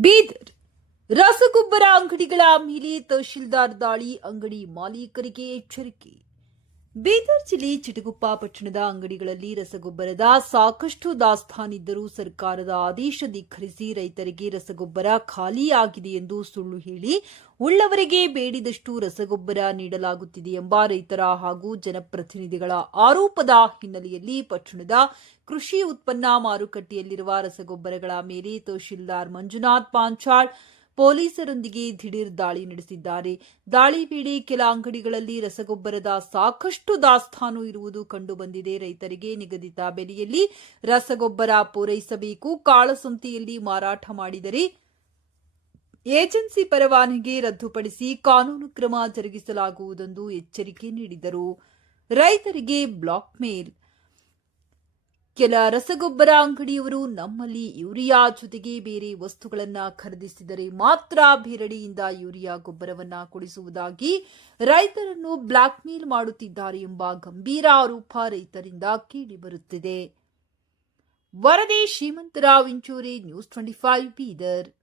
ಬೀದರ್ ರಸಗೊಬ್ಬರ ಅಂಗಡಿಗಳ ಮೇಲೆ ತಹಶೀಲ್ದಾರ್ ದಾಳಿ, ಅಂಗಡಿ ಮಾಲೀಕರಿಗೆ ಎಚ್ಚರಿಕೆ. ಬೀದರ್ ಜಿಲ್ಲೆ ಚಿಟಗುಪ್ಪ ಪಟ್ಟಣದ ಅಂಗಡಿಗಳಲ್ಲಿ ರಸಗೊಬ್ಬರದ ಸಾಕಷ್ಟು ದಾಸ್ತಾನಿದ್ದರೂ ಸರ್ಕಾರದ ಆದೇಶ ಧಿಕ್ಕರಿಸಿ ರೈತರಿಗೆ ರಸಗೊಬ್ಬರ ಖಾಲಿಯಾಗಿದೆ ಎಂದು ಸುಳ್ಳು ಹೇಳಿ ಉಳ್ಳವರಿಗೆ ಬೇಡಿದಷ್ಟು ರಸಗೊಬ್ಬರ ನೀಡಲಾಗುತ್ತಿದೆ ಎಂಬ ರೈತರ ಹಾಗೂ ಜನಪ್ರತಿನಿಧಿಗಳ ಆರೋಪದ ಹಿನ್ನೆಲೆಯಲ್ಲಿ ಪಟ್ಟಣದ ಕೃಷಿ ಉತ್ಪನ್ನ ಮಾರುಕಟ್ಟೆಯಲ್ಲಿರುವ ರಸಗೊಬ್ಬರಗಳ ಮೇಲೆ ತಹಶೀಲ್ದಾರ್ ಮಂಜುನಾಥ್ ಪಾಂಚಾಳ್ ಪೊಲೀಸರೊಂದಿಗೆ ದಿಢೀರ್ ದಾಳಿ ನಡೆಸಿದ್ದಾರೆ. ದಾಳಿ ವೇಳೆ ಕೆಲ ಅಂಗಡಿಗಳಲ್ಲಿ ರಸಗೊಬ್ಬರದ ಸಾಕಷ್ಟು ದಾಸ್ತಾನು ಇರುವುದು ಕಂಡುಬಂದಿದೆ. ರೈತರಿಗೆ ನಿಗದಿತ ಬೆಲೆಯಲ್ಲಿ ರಸಗೊಬ್ಬರ ಪೂರೈಸಬೇಕು. ಕಾಳಸಂತೆಯಲ್ಲಿ ಮಾರಾಟ ಮಾಡಿದರೆ ಏಜೆನ್ಸಿ ಪರವಾನಗಿ ರದ್ದುಪಡಿಸಿ ಕಾನೂನು ಕ್ರಮ ಜರುಗಿಸಲಾಗುವುದೆಂದು ಎಚ್ಚರಿಕೆ ನೀಡಿದರು. ರೈತರಿಗೆ ಬ್ಲಾಕ್ ಮೇಲ್. ಕೆಲ ರಸಗೊಬ್ಬರ ಅಂಗಡಿಯವರು ನಮ್ಮಲ್ಲಿ ಯೂರಿಯಾ ಜೊತೆಗೆ ಬೇರೆ ವಸ್ತುಗಳನ್ನು ಖರೀದಿಸಿದರೆ ಮಾತ್ರ ಬೇರೆಡೆಯಿಂದ ಯೂರಿಯಾ ಗೊಬ್ಬರವನ್ನ ಕೊಡಿಸುವುದಾಗಿ ರೈತರನ್ನು ಬ್ಲಾಕ್ ಮೇಲ್ ಮಾಡುತ್ತಿದ್ದಾರೆ ಎಂಬ ಗಂಭೀರ ಆರೋಪ ರೈತರಿಂದ ಕೇಳಿಬರುತ್ತಿದೆ. ವರದಿ ಶ್ರೀಮಂತರಾವ್ ಇಂಚೂರಿ, ನ್ಯೂಸ್ 25 ಬೀದರ್.